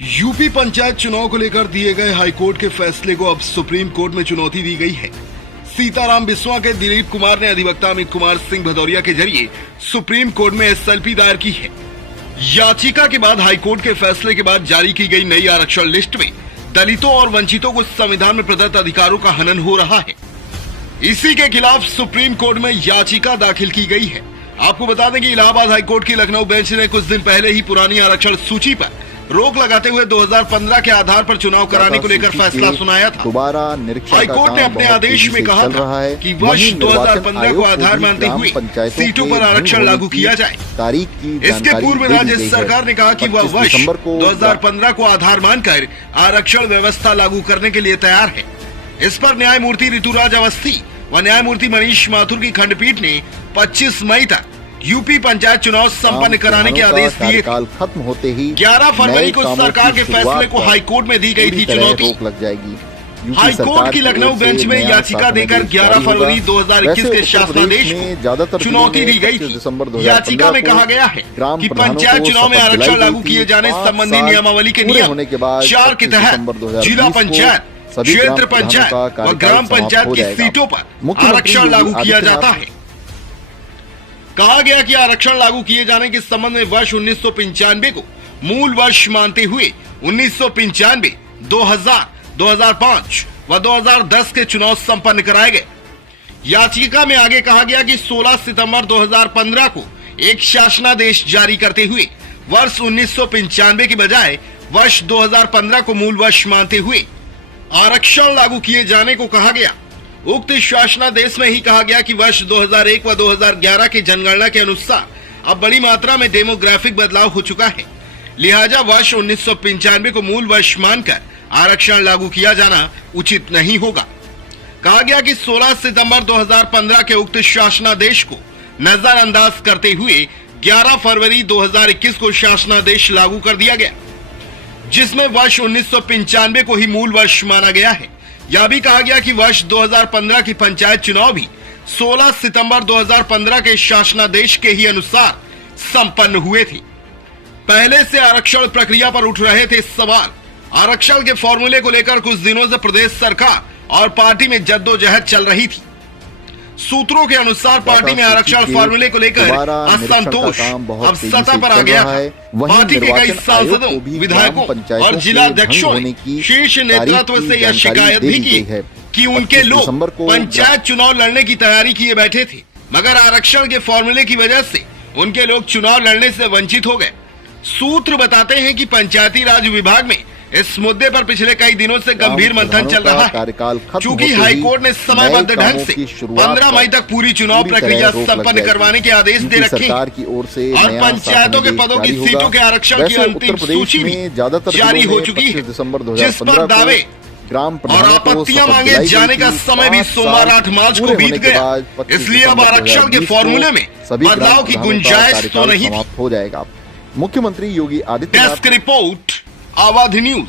UP panchayat चुनाव को लेकर दिए गए हाईकोर्ट के फैसले को अब सुप्रीम कोर्ट में चुनौती दी गई है। सीताराम बिस्वा के दिलीप कुमार ने अधिवक्ता अमित कुमार सिंह भदौरिया के जरिए सुप्रीम कोर्ट में एसएलपी दायर की है। याचिका के बाद हाईकोर्ट के फैसले के बाद जारी की गई नई आरक्षण लिस्ट में दलितों और वंचितों को संविधान में प्रदत्त अधिकारों का हनन हो रहा है। इसी के खिलाफ सुप्रीम कोर्ट में याचिका दाखिल की गई है। आपको बता दें कि इलाहाबाद हाईकोर्ट की लखनऊ बेंच ने कुछ दिन पहले ही पुरानी आरक्षण सूची पर रोक लगाते हुए 2015 के आधार पर चुनाव कराने को लेकर फैसला सुनाया था। दोबारा निरीक्षण हाईकोर्ट ने अपने आदेश में कहा था कि वर्ष 2015 को आधार मानते हुए सीटों पर आरक्षण लागू किया जाए। तारीख की इसके पूर्व राज्य सरकार ने कहा कि वह वर्ष 2015 को आधार मानकर आरक्षण व्यवस्था लागू करने के लिए तैयार है। इस पर न्यायमूर्ति ऋतुराज अवस्थी व न्यायमूर्ति मनीष माथुर की खंडपीठ ने 25 मई तक यूपी पंचायत चुनाव संपन्न कराने के आदेश दिए। खत्म होते ही 11 फरवरी को सरकार के फैसले को हाईकोर्ट में दी गई थी चुनौती। लग जाएगी। हाईकोर्ट की लखनऊ बेंच में याचिका देकर 11 फरवरी 2021 के शासनादेश को चुनौती दी गई थी। याचिका में कहा गया है कि पंचायत चुनाव में आरक्षण लागू किए जाने संबंधी नियमावली के नियम 4 के तहत जिला पंचायत, क्षेत्र पंचायत व ग्राम पंचायत की सीटों पर आरक्षण लागू किया जाता है। कहा गया कि आरक्षण लागू किए जाने के संबंध में वर्ष 1995 को मूल वर्ष मानते हुए 1995, 2000, 2005 व 2010 के चुनाव संपन्न कराए गए। याचिका में आगे कहा गया कि 16 सितंबर 2015 को एक शासनादेश जारी करते हुए वर्ष 1995 के बजाय वर्ष 2015 को मूल वर्ष मानते हुए आरक्षण लागू किए जाने को कहा गया। उक्त शासनादेश में ही कहा गया कि वर्ष 2001 व 2011 की जनगणना के अनुसार अब बड़ी मात्रा में डेमोग्राफिक बदलाव हो चुका है, लिहाजा वर्ष 1995 को मूल वर्ष मानकर आरक्षण लागू किया जाना उचित नहीं होगा। कहा गया कि 16 सितंबर 2015 के उक्त शासनादेश को नजरअंदाज करते हुए 11 फरवरी 2021 को शासनादेश लागू कर दिया गया, जिसमें वर्ष 1995 को ही मूल वर्ष माना गया है। यह भी कहा गया कि वर्ष 2015 की पंचायत चुनाव भी 16 सितंबर 2015 के शासनादेश के ही अनुसार संपन्न हुए थे। पहले से आरक्षण प्रक्रिया पर उठ रहे थे सवाल। आरक्षण के फॉर्मूले को लेकर कुछ दिनों से प्रदेश सरकार और पार्टी में जद्दोजहद चल रही थी। सूत्रों के अनुसार पार्टी में आरक्षण फॉर्मूले को लेकर असंतोष अब सतह पर आ गया है। पार्टी के कई सांसदों, विधायकों और जिलाध्यक्षों ने शीर्ष नेतृत्व से यह शिकायत भी की कि उनके लोग पंचायत चुनाव लड़ने की तैयारी किए बैठे थे, मगर आरक्षण के फॉर्मूले की वजह से उनके लोग चुनाव लड़ने से वंचित हो गए। सूत्र बताते हैं कि पंचायती राज विभाग में इस मुद्दे पर पिछले कई दिनों से गंभीर मंथन चल रहा है। चूंकि हाईकोर्ट ने समयबद्ध ढंग से 15 मई तक पूरी चुनाव प्रक्रिया संपन्न करवाने के आदेश दे रखे और पंचायतों के पदों की सीटों के आरक्षण की अंतिम सूची भी जारी हो चुकी है, जिस पर दावे और आपत्तियां मांगे जाने का समय भी सोमवार 8 मार्च को बीत गया। इसलिए अब आरक्षण के फॉर्मूले में बदलाव की गुंजाइश तो नहीं हो जाएगा। मुख्यमंत्री Yogi Adityanath. Desk report, Awadh news.